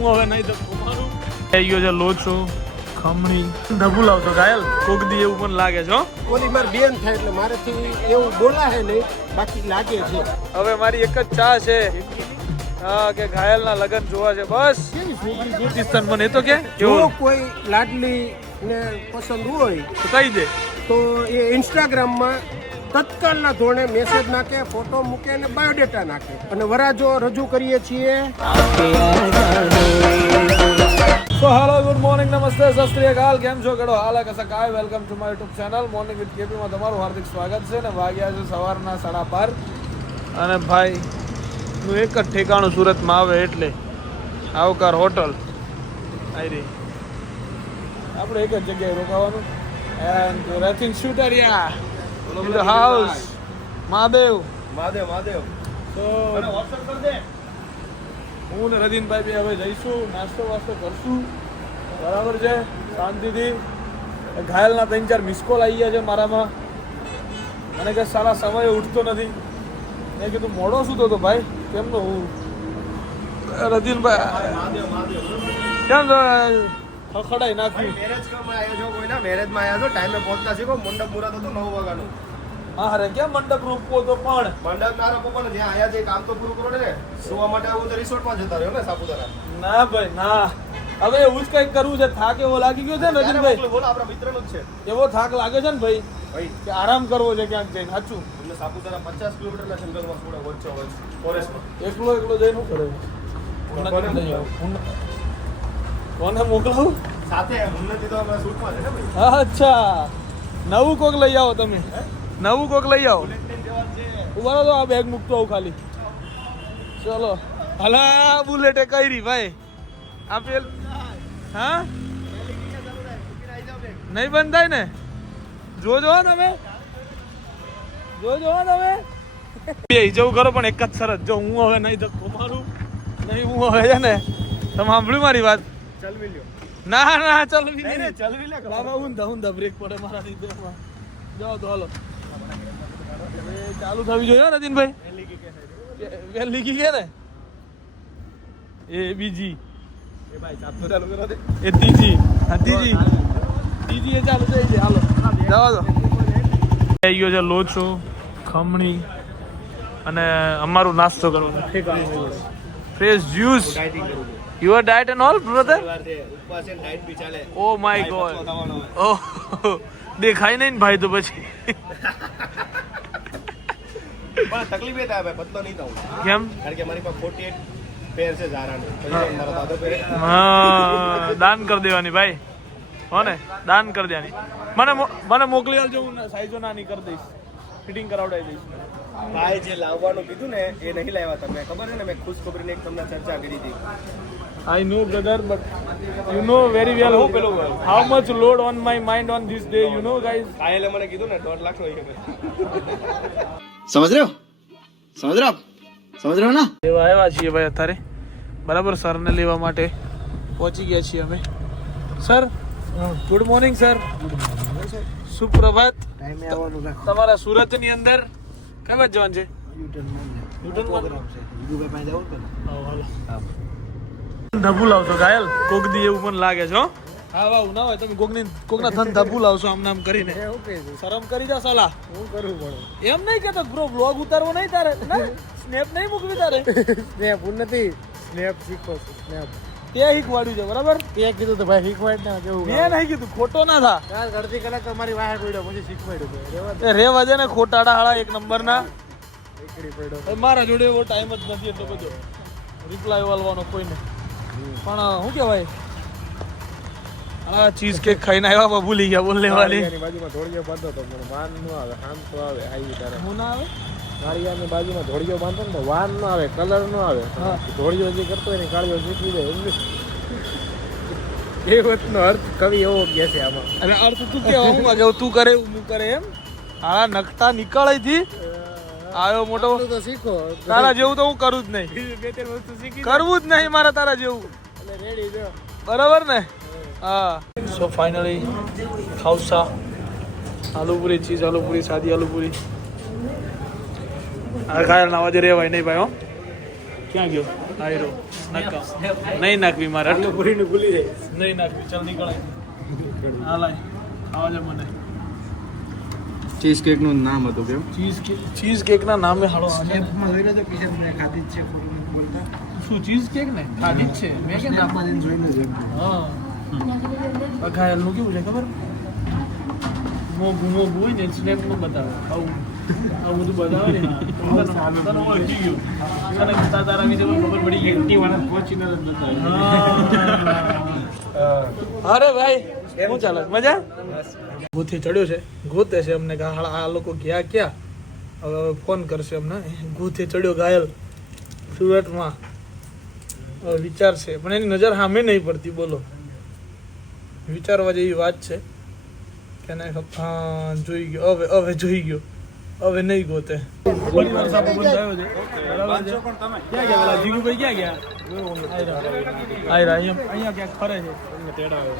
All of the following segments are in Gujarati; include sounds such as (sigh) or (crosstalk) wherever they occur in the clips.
હું હવે નહીં તો મારું. થઈ ગયો છે લોચો ખમણી. ડબુ લાવતો ઘાયલ કોક દી એવું પણ લાગે છે હો. ઓલી મારી બેન થાય એટલે મારેથી એવું બોલાય નહીં બાકી લાગે છે. હવે મારી એક જ ચા છે. હા કે ઘાયલના લગન જોવા છે બસ. પાકિસ્તાન મને તો કે? જો કોઈ લાડલી ને પસંદ હોય તો કહી દે. તો એ ઇન્સ્ટાગ્રામમાં તત્કાલના ધોરણે મેસેજ નાખે ફોટો મૂકે અને બાયોડેટા નાખે. અને વરાજો રજૂ કરીએ છીએ. તો હેલો ગુડ મોર્નિંગ નમસ્તે, સત શ્રી અકાલ. કેમ છો ગડો? હાલ કસા કાય welcome to my YouTube channel morning with કેપીમાં તમારું હાર્દિક સ્વાગત છે ને વાગ્યા છે સવારના સાડા બાર. અને ભાઈ, નું એક જ ઠેકાણું સુરતમાં આવે એટલે આવકાર હોટલ. આઈ આપણે એક જ જગ્યાએ રોકાવાનું. And Rathin Shutariya in the house Mahadev Mahadev Mahadev તો હું ને રદીનભાઈ બી હવે જઈશું નાસ્તો વાસ્તો કરશું. બરાબર છે? શાંતિથી. ઘાયલના ત્રણ ચાર મિસ કોલ આવી ગયા છે મારામાં. અને કે સારા સમયે ઉઠતો નથી. મેં કીધું મોડો શું તો ભાઈ? કેમનો હું રદીનભાઈ કેમ? ખખડાઈ નાખ્યું મેરેજ કમ આવ્યા છો કોઈના? મેરેજમાં આવ્યા છો ટાઈમે પહોંચતા શીખો. મંડપ મુહૂર્ત હતું નવ વાગ્યાનું. હા રે કેમ મંડપ રોકવો તો પણ? મંડપ ના રાખો પણ જ્યાં આયા છે કામ તો પૂરું કરો ને. સુવા માટે આવું તો રિસોર્ટમાં જતા રહ્યો ને સાપુતારા. ના ભાઈ ના. હવે એવું જ કંઈક કરવું છે. થાક એવો લાગી ગયો છે ને રદીનભાઈ મોકલો, બોલો આપણા મિત્ર જ છે. એવો થાક લાગે છે ને ભાઈ? ભાઈ. કે આરામ કરવો છે ક્યાંક જઈને સાચું? એટલે સાપુતારા પચાસ કિલોમીટરના જંગલમાં થોડા વચ્ચે વચ્ચે ફોરેસ્ટમાં એકલો એકલો જઈને શું કરે? કોને મોકલાવું સાથે ઉન્નતિ તો આપણા શૂટમાં છે ને અચ્છા. નવું કોક લઈ આવો તમે. નવું કોક લઈ આવો. ઊભા રહો તો આ બેગ મૂકતો આવું ખાલી. ચલો. હલા બુલેટે કરી ભાઈ? આ પેલ હા? નહીં બંધ થાય ને જોજો હો તમે જોજો હો હવે. બે જવું કરો પણ એક જ શરત જો હું હવે નહીં ધક્કો મારું નહીં હું હવે છે ને. તમે સાંભળ્યું મારી વાત? ચલવી લ્યો. ના ના ચાલ બી નહીં, ચલવી લે બાબા ઊંધા ઊંધા બ્રેક પડે મારા લીધે જાઓ તો હાલો. ચાલુ થવી જોઈએ હો નદીનભાઈ વહેલી કી કે ને એ બીજી. એ ભાઈ સાત ચાલુ કરો દે એ ત્રીજી. હા ત્રીજી. ત્રીજી એ ચાલુ થઈ ગઈ હાલો. જવા દો થઈ ગયો છે લોચો ખમણી અને અમારું નાસ્તો કરવો fresh juice your diet and all brother છે છે ઉપવાસ છે ડાયટ બી ચાલે ઓ માય ગોડ. ઓહ દેખાય નહીં ભાઈ તો પછી. પણ તકલીફ એ થાય ભાઈ પતલો નહીં થવું. કેમ? કારણ કે મારી પાસે ફોર્ટી એટ પેર છે ઝારાની. પછી મારા દાદા પહેરે. હા, દાન કરી દેવાની ભાઈ. હો ને દાન કરી દેવાની. મને મને મોકલી આલજો હું સાઈઝો નાની કરી દઈશ. ફિટિંગ કરાવડાવી દઈશ. ભાઈ જે લાવવાનું કીધું ને એ નહીં લાવ્યા તમે. ખબર છે ને મેં ખુશ ખુશખબરીની એક તમને ચર્ચા કરી હતી. I know brother but you know very well હું પેલો how much load on my mind on this day you know guys કાયલે મને કીધું ને દોઢ લાખ નો સમજ રહ્યો? સમજ રહ્યો સમજ રહ્યો ને? એવા આવ્યા છીએ ભાઈ અત્યારે. બરાબર સરને લેવા માટે પહોંચી ગયા છીએ અમે. સર ગુડ મોર્નિંગ સર સુપ્રભાત. તમારા સુરતની અંદર કઈ જવાનું છે? ધબુ લાવશો ઘાયલ કોક દી એવું પણ લાગે છે હો. હા વાવ ના હોય તમે કોકની કોકના થન ધબુ લાવશો આમ નામ કરીને. શરમ કરી જા સાલા. હું કરું પડે એમ નહીં કેતો બ્રો બ્લોગ ઉતારવો નહીં તારે? સ્નેપ (laughs) નહીં મૂકવી તારે? સ્નેપ નથી. સ્નેપ શીખો સ્નેપ તે શીખવાડ્યું છે બરાબર? તે કીધું તો ભાઈ શીખવાડ ને કેવું મેં નહીં કીધું ખોટો ના થા. ચાર અડધી કલાક તમારી વાહે પડ્યો પછી શીખવાડ્યું એ રેવા છે ને ખોટાડા હાળા એક નંબરના. એકડી પડ્યો. હવે મારા જોડે એવો ટાઈમ જ નથી એટલો બધો. રિપ્લાય વાલવાનો કોઈને. પણ શું કહેવાય? આ ચીઝ કેક ખાઈને આવ્યા ભૂલી ગયા બોલને વાલી. બાજુમાં ધોળિયો બાંધો તો મને વાન ન આવે હામ તો આવે આવી તારે. હું ના આવે? કાળિયાની બાજુમાં ધોળિયો બાંધો ને વાન ન આવે કલર ન આવે. ધોળિયો જે કરતો હોય ને કાળિયો શીખવી જાય એમની. એ વતનો અર્થ કવિ એવો કહે છે આમાં. અને અર્થ તું કે હું કે તું કરે હું કરે એમ. આ નખતા નીકળે થી આવ્યો મોટો. તો શીખો. તારા જેવું તો હું કરું જ નહીં. બીજું બે ત્રણ વસ્તુ શીખી કરવું જ નહીં મારે તારા જેવું. રેડી જો. બરાબર ને? સો ફાઇનલી ખાઉસા આલુ પૂરી ચીઝ આલુ પૂરી સાદી આલુ પૂરી આ ખાયલ ના વાજે રેવાય નહીં ભાઈ હો. ક્યાં ગયો? આયરો નકા નહીં નાખવી મારે. નહીં નાખવી. ચાલ નીકળાય હાલાય આય આવા મને. ચીઝ કેકનું નામ હતું કેમ ચીઝ કેક ચીઝ કેક ના નામે હાલો શું ચીઝ કેક ને? ખાધી જ છે. મેં કે નામ હા આ ઘાયલ નું કેવું છે ખબર? મોઘું મોઘું હોય ને સ્નેપમાં બતાવે. આવું આવું બધું બતાવે ને. તને તને ઓળખી ગયું. તને તા- તારા વિશે ખબર પડી ગઈ. હા. અરે ભાઈ શું ચાલે? મજા? ગોથી ચડ્યો છે. ગોતે છે અમને આ લોકો ગયા ક્યાં? હવે ફોન કરશે અમને. ગોથી ચડ્યો ઘાયલ સુરતમાં. વિચાર છે પણ એની નજર સામે નહીં પડતી બોલો. વિચારવા જેવી વાત છે કે ના હા જોઈ ગયો હવે હવે જોઈ ગયો હવે નહીં ગોતે. જીગુભાઈ ક્યાં ગયા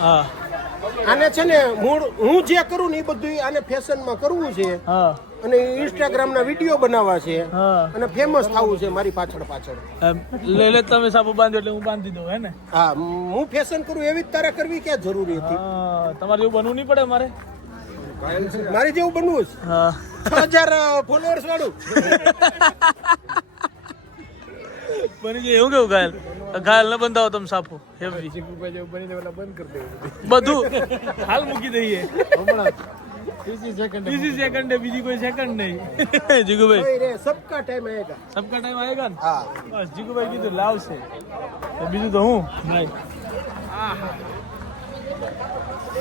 હા. આને છે ને મૂળ હું જે કરું ને એ બધું આને ફેશનમાં કરવું છે. અને ઇન્સ્ટાગ્રામ ના વીડિયો બનાવવા છે. અને ફેમસ થવું છે મારી પાછળ પાછળ. લે લે તમે સાબુ બાંધ્યો એટલે હું બાંધી દઉં હે ને? હા હું ફેશન કરું એવી જ તારે કરવી ક્યાં જરૂરી હતી? તમારે જેવું બનવું નહીં પડે મારે? મારે જેવું બનવું છે છે હજાર ફોલોઅર્સ વાળું. (laughs) બની જાય એવું કેવું ઘાયલ? ઘાયલ ન બંધાવો તમે સાપો હેવી. બધું. હાલ મૂકી દઈએ. બીજી સેકન્ડે બીજી કોઈ સેકન્ડ નહીં. જીગુભાઈ. સબકા ટાઈમ આયેગા સબકા ટાઈમ આएगा ને? હા. બસ જીગુભાઈ કીધું લાવશે. તો બીજું તો હું? ભાઈ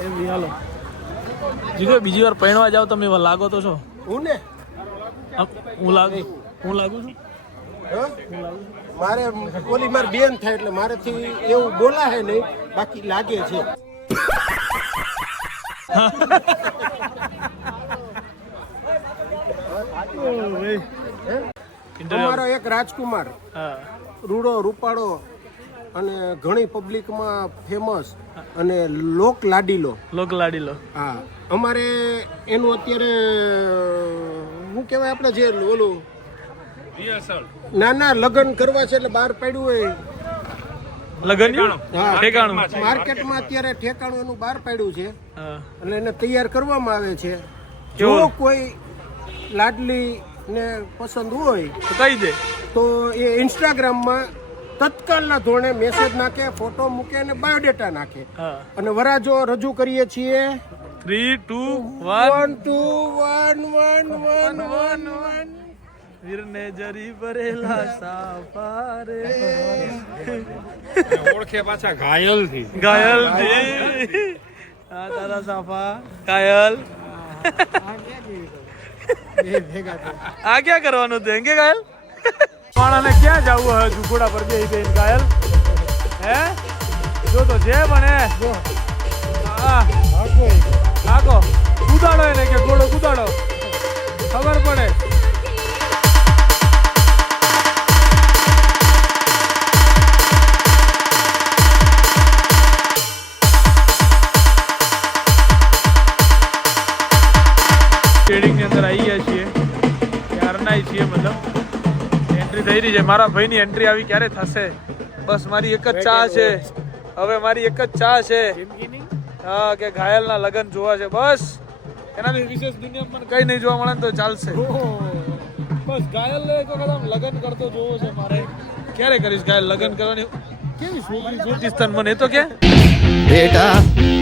એવી હાલો. જીગુભાઈ બીજી વાર પહેણવા જાવ તમે એવા લાગો તો છો? હું ને? આમ હું લાગુ હું લાગુ છું? હા? મારે ઓલી મારી બેન થાય એટલે મારેથી એવું બોલાય નહીં બાકી લાગે છે હે? અમારો એક રાજકુમાર રૂડો રૂપાળો અને ઘણી પબ્લિકમાં ફેમસ અને લોક લાડીલો લોક લાડીલો હા અમારે એનું અત્યારે શું કહેવાય આપણે જે ઓલું ના ના લગ્ન કરવા છે એટલે બહાર પાડ્યું હોય. લગન ઠેકાણું. માર્કેટમાં અત્યારે ઠેકાણું એનું બહાર પાડ્યું છે. અને એને તૈયાર કરવામાં આવે છે. જો કોઈ લાડલી ને પસંદ હોય તો કહી દે? તો એ ઇન્સ્ટાગ્રામમાં તત્કાલના ધોરણે મેસેજ નાખે ફોટો મૂકે અને બાયોડેટા નાખે. અને વરાજો રજૂ કરીએ છીએ three two one two one one one one one વીરને જરી ભરેલા સાપારે. ઓળખે પાછા ઘાયલથી ઘાયલથી હા તારા સાફા ઘાયલ. આ ક્યાં કરવાનું એમ કે ઘાયલ? માણાને ક્યાં જવું હવે? ઝુંપડા પર બે બેન ઘાયલ. હે? જો તો છે પણ હે. હા હાકો કુદાડો એને કે ઘોડો કુદાડો ખબર પડે. છે મારા ભાઈની એન્ટ્રી આવી ક્યારે થશે? બસ મારી એક જ ચા છે. હવે મારી એક જ ચા છે. હા કે ઘાયલના લગન જોવા છે. બસ એનાથી વિશેષ દુનિયામાં કઈ નહીં જોવા મળે તો ચાલશે. બસ ઘાયલ એક વખત આમ લગન કરતો જોવો છે મારે. ક્યારે કરીશ ઘાયલ લગન કરવાની? કેવી છોકરી જોતીશ મને તો કે. બેટા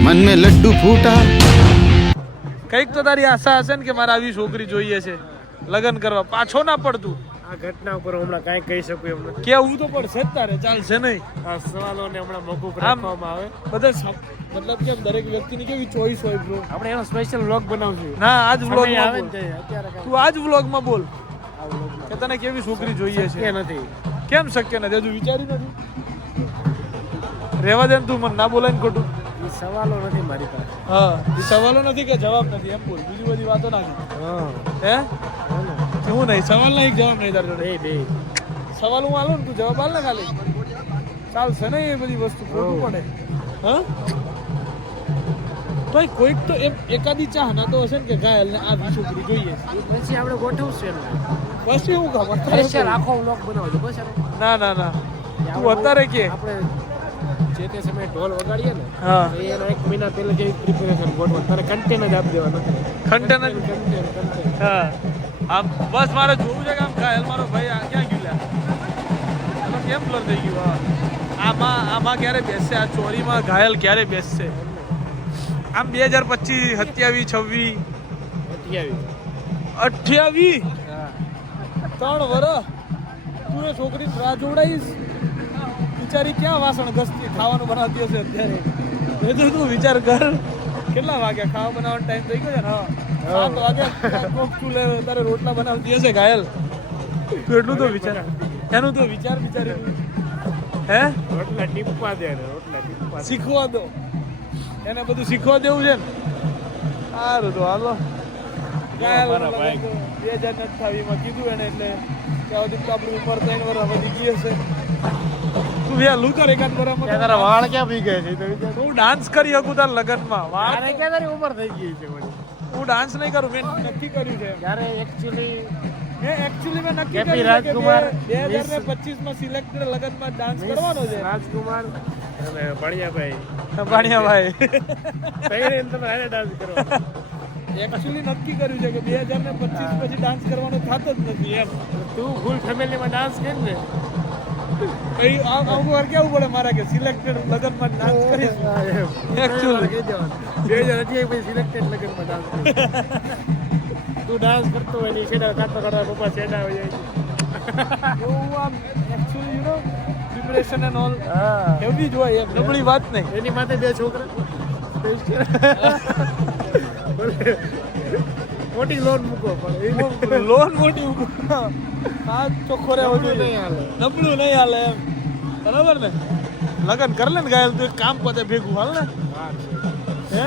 મન મે લડ્ડુ ફૂટા. કંઈક તો તારી આશા હશે ને કે મારે આવી છોકરી જોઈએ છે. લગન કરવા. પાછો ના પડતું. આ ઘટના ઉપર હમણાં કાંઈ કહી શકું એમ નથી. કેવું તો પણ જ તારે ચાલશે નહીં. આ સવાલોને હમણાં મોકૂફ રાખવામાં આવે. બધા મતલબ કે દરેક વ્યક્તિની કેવી ચોઈસ હોય બ્રો આપણે એનો સ્પેશિયલ વ્લોગ બનાવશું. ના આજ વ્લોગ આવે ને તું આજ વ્લોગમાં બોલ. કે તને કેવી છોકરી જોઈએ કે છે નથી. કેમ શક્ય નથી? હજુ વિચાર્યું નથી? રહેવા દે તું મને ના બોલાય ને ખોટું. સવાલો નથી મારી પાસે. હા એ સવાલો નથી કે જવાબ નથી એમ બોલ. બીજી બધી વાતો નાખી હે શું નહીં? સવાલ નહીં જવાબ નહીં તારો જોડે. બે સવાલ હું આલો ને તું જવાબ આલ ને ખાલી. ચાલશે ને એ બધી વસ્તુ ખોટું પડે. હા? ભાઈ કોઈક તો એમ એકાદી ચાહના તો હશે ને કે ઘાયલ ને આ છોકરી જોઈએ. પછી આપણે ગોઠવશું પછી એવું ખબર પ્રેશર આખો વ્લોગ બનાવજો બસ ના ના ના. તું અત્યારે કે? આપણે જે તે સમયે ઢોલ વગાડીએ ને હા. એનો એક મહિના પહેલા જેવી પ્રિપેરેશન ગોઠવા તારે કન્ટેન જ આપી દેવા નથી ખંડન જ? કન્ટેન કન્ટેન હા. આમ બસ મારે જોવું છે કે આમ ઘાયલ મારો ભાઈ આ ક્યાં ગયું લ્યા? કેમ બ્લર થઈ ગયું? હા. આમાં આમાં ક્યારે બેસશે? આ ચોરીમાં ઘાયલ ક્યારે બેસશે? આમ બે હજાર પચીસ સત્યાવીસ છવ્વીસ. અઠ્યાવીસ? અઠ્યાવીસ ત્રણ વરસ? તું એ છોકરી રાહ જોડાઈશ બિચારી ક્યાં વાસણ ઘસતી? ખાવાનું બનાવતી હશે અત્યારે. એ તો તું વિચાર કર. કેટલા વાગ્યા? ખાવા બનાવવાનો ટાઈમ થઈ ગયો છે ને? હા. સાત તારે રોટલા બનાવતી હશે ઘાયલ. તું એટલું તો વિચાર એનું તો વિચાર બિચારી હે? રોટલા ટીપવા દે રોટલા ટીપવા શીખવા દો. એને બધું શીખવા દેવું છે ને. સારું તો હાલો. બે હજાર ને અઠ્ઠાવીસમાં કીધું એને એટલે ત્યાં સુધી તો આપણી ઉંમર ત્રણ વર્ષ વધી ગઈ હશે. તું વહેલું કર એકાદ બરાબર તારા વાળ ક્યાં પી ગયા છે તો હું ડાન્સ કરી શકું તાર લગનમાં. વાળ ઉપર ક્યાં તારી ઉંમર થઈ ગઈ છે હું ડાન્સ નહીં કરું મેં નક્કી કર્યું છે. ત્યારે એકચ્યુઅલી મેં એકચ્યુઅલી મેં નક્કી કર્યું રાજકુમાર, બે હજાર ને પચીસમાં સિલેક્ટેડ લગનમાં ડાન્સ કરવાનો છે. રાજકુમાર. અને ભણિયાભાઈ. ભાણિયાભાઈ. તમે હારે ડાન્સ કરો. એકચ્યુઅલી નક્કી કર્યું છે કે બે હજાર ને પચીસ પછી ડાન્સ કરવાનો થતો જ નથી એમ. તું ફૂલ ફેમિલીમાં ડાન્સ કેમ ને અમુક વાર કેવું પડે મારા કે સિલેક્ટેડ લગનમાં ડાન્સ કરીશ. એકચ્યુઅલી બે હજાર અઠ્યાવીસ પછી સિલેક્ટેડ લગનમાં ડાન્સ તું ડાન્સ કરતો હોય ને છેડા કાતો કરતા પપ્પા છેડા હોય આમ actually you know preparation and all હા. જ હોય એમ. નબળી વાત નહીં. એની માટે બે છોકરા. (laughs) મોટી લોન મૂકો પણ. લોન. મોટી આ ચોખ્ખો રહેવો જોઈએ. નબળું નહીં હાલે એમ. બરાબર ને? લગન કર લે ને ગાયલ તું કામ પતે ભેગું હાલ ને? હે?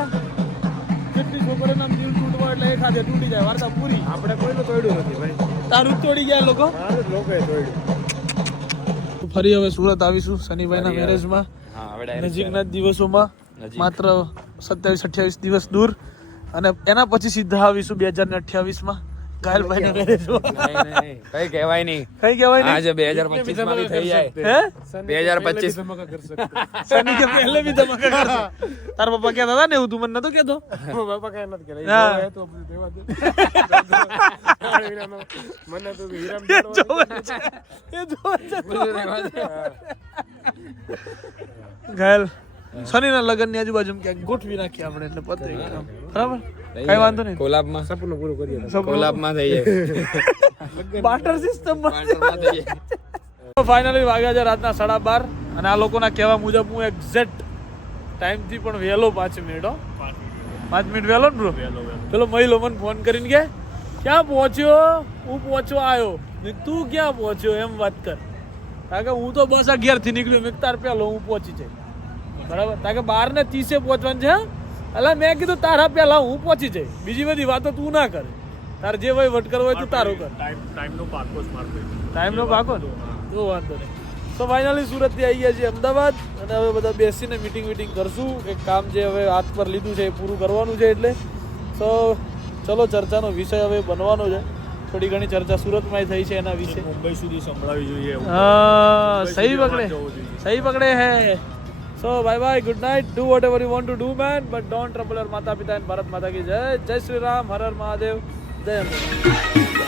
કેટલી છોકરો નામ દિલ તૂટવા એટલે એક હાથે તૂટી જાય વાર્તા પૂરી. આપણે કોઈનું તોડ્યું નથી ભાઈ. તારું તોડી ગયા લોકો? લોકોએ તોડ્યું. ફરી હવે સુરત આવીશું શનિભાઈના મેરેજમાં. નજીકના દિવસોમાં. માત્ર સત્યાવીસ અઠ્યાવીસ દિવસ દૂર. અને એના પછી સીધા આવીશું બે હજાર ને અઠ્યાવીસમાં. કાલ ભાઈ ને કહી કઈ કહેવાય નહીં. કઈ કહેવાય નહીં? આજે 2025 માં થઈ જાય. હે? 2025 સની (laughs) કે પહેલે ભી ધમાકા કરશે તાર પપ્પા કહેતા હતા ને એવું તું મને નતો કહેતો? (laughs) પપ્પા કઈ નત કરે એ તો દેવા દે. (laughs) મને તો વિરામ એ જો ઘાયલ. શનિના લગ્નની આજુબાજુ ક્યાંક ગોઠવી નાખીએ આપણે એટલે પતરી બરાબર? કઈ વાંધો નહીં. કોલાબમાં? સપનું પૂરું કરીએ કોલાબમાં થઈ જાય. (laughs) બાટર સિસ્ટમ પાટણમાં થઈ જાય. ફાઇનલી વાગ્યા છે રાતના સાડા બાર અને આ લોકોના કહેવા મુજબ હું એક્ઝેક્ટ ટાઈમથી પણ વહેલો પાંચ મિનિટો પાંચ મિનિટ વહેલો. ને બ્રો પેલો મહિલો મને ફોન કરીને કે ક્યાં પહોંચ્યો? હું પહોંચવા આવ્યો. ને તું ક્યાં પહોંચ્યો? એમ વાત કર. કારણ કે હું તો બસ અગિયારથી નીકળ્યો. મેં તાર પહેલો હું પહોંચી જાય બરાબર? કારણ કે બાર ને ત્રીસે પહોંચવાનું છે એટલે મેં કીધું તારા પહેલા હું પહોંચી જાય બીજી બધી વાતો તું ના કર. તાર જે હોય વટ કરવો હોય તું તારું કર. ટાઈમ ટાઈમનો પાકો જ મારતો ટાઈમ નો પાકો જો? વાંધો નહીં. તો ફાઇનલી સુરતથી આવી ગયા છીએ અમદાવાદ અને હવે બધા બેસીને મીટિંગ વીટિંગ કરશું. એક કામ જે હવે હાથ પર લીધું છે એ પૂરું કરવાનું છે એટલે. તો ચલો ચર્ચાનો વિષય હવે બનવાનો છે. થોડી ઘણી ચર્ચા સુરતમાં થઈ છે એના વિશે. મુંબઈ સુધી સંભળાવી જોઈએ હા સહી પકડે. સહી પકડે હે. So bye bye good night do whatever you want to do man but don't trouble your માતા પિતા એન્ડ ભારત માતા કી જય જય શ્રી રામ હર હર મહાદેવ જય